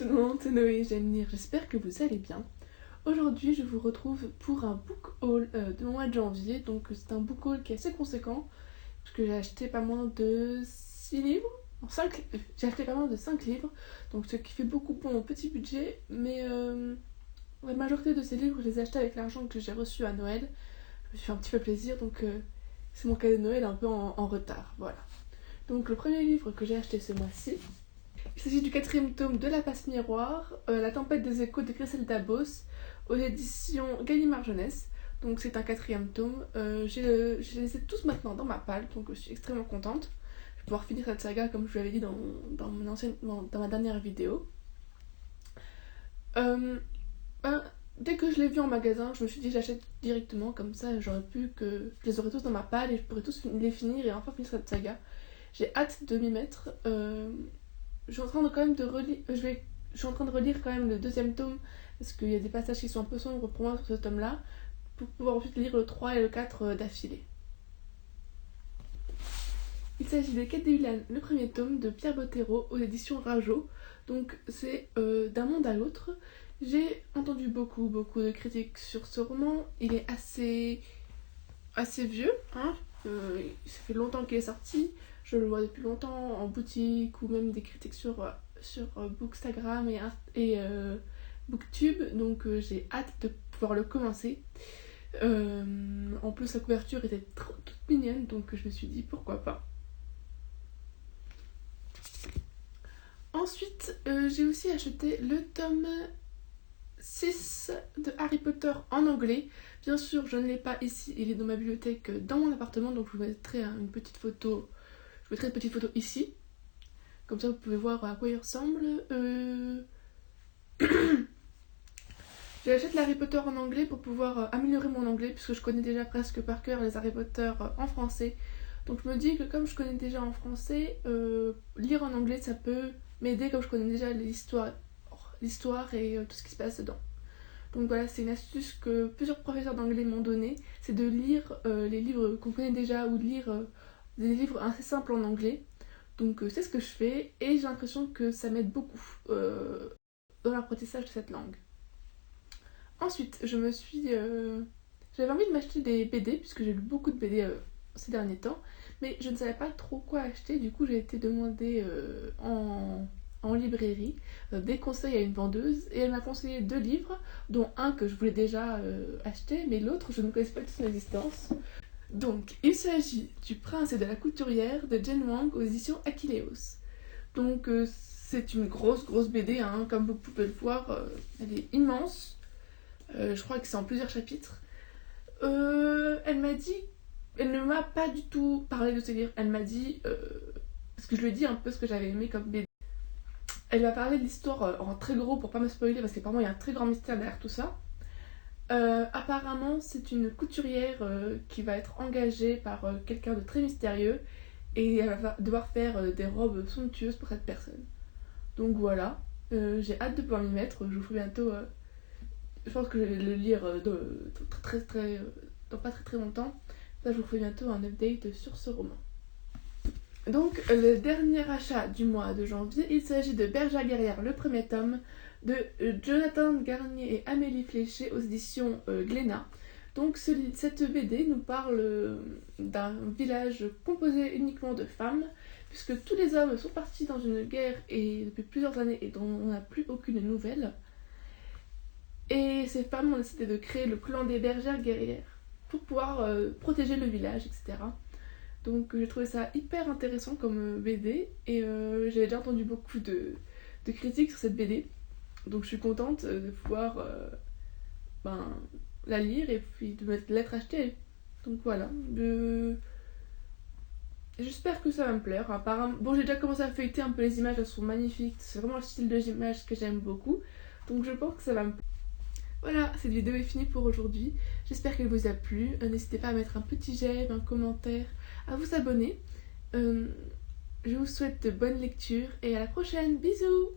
tout le monde, c'est Noé, j'aime lire, j'espère que vous allez bien. Aujourd'hui je vous retrouve pour un book haul de mois de janvier, donc c'est un book haul qui est assez conséquent, parce que j'ai acheté pas moins de 6 livres, non, 5, j'ai acheté pas moins de 5 livres, donc ce qui fait beaucoup pour mon petit budget, mais la majorité de ces livres je les ai achetés avec l'argent que j'ai reçu à Noël. Je me suis fait un petit peu plaisir, donc c'est mon cadeau de Noël un peu en retard, voilà. Donc le premier livre que j'ai acheté ce mois-ci, il s'agit du 4e tome de La Passe Miroir, La Tempête des Échos de Griselda Boss, aux éditions Gallimard Jeunesse. Donc c'est un 4e tome. Je les ai tous maintenant dans ma palle, donc je suis extrêmement contente. Je vais pouvoir finir cette saga comme je vous l'avais dit dans ma dernière vidéo. Dès que je l'ai vu en magasin, je me suis dit j'achète directement, comme ça je les aurais tous dans ma palle et je pourrais tous les finir et enfin finir cette saga. J'ai hâte de m'y mettre. Je suis en train de quand même de relire. Je suis en train de relire quand même le 2e tome parce qu'il y a des passages qui sont un peu sombres pour moi sur ce tome-là, pour pouvoir ensuite lire le 3 et le 4 d'affilée. Il s'agit des Quêtes d'Ulan, le 1er tome de Pierre Bottero aux éditions Rajo. Donc c'est d'un monde à l'autre. J'ai entendu beaucoup de critiques sur ce roman. Il est assez vieux, hein. Ça fait longtemps qu'il est sorti. Je le vois depuis longtemps en boutique ou même des critiques sur Bookstagram et Booktube, donc j'ai hâte de pouvoir le commencer. En plus la couverture était toute mignonne, donc je me suis dit pourquoi pas. Ensuite j'ai aussi acheté le tome 6 de Harry Potter en anglais. Bien sûr je ne l'ai pas ici, il est dans ma bibliothèque dans mon appartement, donc je vous mettrai une petite photo. Je mettrai une petite photo ici, comme ça vous pouvez voir à quoi il ressemble. J'achète l'Harry Potter en anglais pour pouvoir améliorer mon anglais, puisque je connais déjà presque par cœur les Harry Potter en français. Donc je me dis que comme je connais déjà en français, lire en anglais ça peut m'aider, comme je connais déjà l'histoire et tout ce qui se passe dedans. Donc voilà, c'est une astuce que plusieurs professeurs d'anglais m'ont donnée, c'est de lire les livres qu'on connaît déjà ou de lire des livres assez simples en anglais. Donc c'est ce que je fais et j'ai l'impression que ça m'aide beaucoup dans l'apprentissage de cette langue. Ensuite, j'avais envie de m'acheter des BD puisque j'ai lu beaucoup de BD ces derniers temps, mais je ne savais pas trop quoi acheter. Du coup, j'ai été demander en librairie des conseils à une vendeuse et elle m'a conseillé 2 livres, dont un que je voulais déjà acheter, mais l'autre je ne connaissais pas de son existence. Donc, il s'agit du Prince et de la couturière de Jen Wang aux éditions Achilleos. Donc, c'est une grosse BD, hein, comme vous pouvez le voir, elle est immense. Je crois que c'est en plusieurs chapitres. Elle ne m'a pas du tout parlé de ce livre. Elle m'a dit, parce que je lui ai dit un peu ce que j'avais aimé comme BD. Elle m'a parlé de l'histoire en très gros pour pas me spoiler, parce qu'apparemment il y a un très grand mystère derrière tout ça. Apparemment, c'est une couturière qui va être engagée par quelqu'un de très mystérieux et elle va devoir faire des robes somptueuses pour cette personne. Donc voilà, j'ai hâte de pouvoir m'y mettre. Je vous ferai bientôt. Je pense que je vais le lire dans pas très longtemps. Ça, je vous ferai bientôt un update sur ce roman. Donc, le dernier achat du mois de janvier, il s'agit de Bergère guerrière, le 1er tome de Jonathan Garnier et Amélie Fléché aux éditions Glénat. Donc cette BD nous parle d'un village composé uniquement de femmes, puisque tous les hommes sont partis dans une guerre et depuis plusieurs années et dont on n'a plus aucune nouvelle. Et ces femmes ont décidé de créer le clan des bergères guerrières pour pouvoir protéger le village, etc. Donc j'ai trouvé ça hyper intéressant comme BD et j'avais déjà entendu beaucoup de critiques sur cette BD. Donc je suis contente de pouvoir la lire et puis de l'être achetée. Donc voilà. J'espère que ça va me plaire. Apparemment, bon, j'ai déjà commencé à feuilleter un peu les images, elles sont magnifiques. C'est vraiment le style d'image que j'aime beaucoup. Donc je pense que ça va me plaire. Voilà, cette vidéo est finie pour aujourd'hui. J'espère qu'elle vous a plu. N'hésitez pas à mettre un petit j'aime, un commentaire, à vous abonner. Je vous souhaite de bonnes lectures et à la prochaine. Bisous!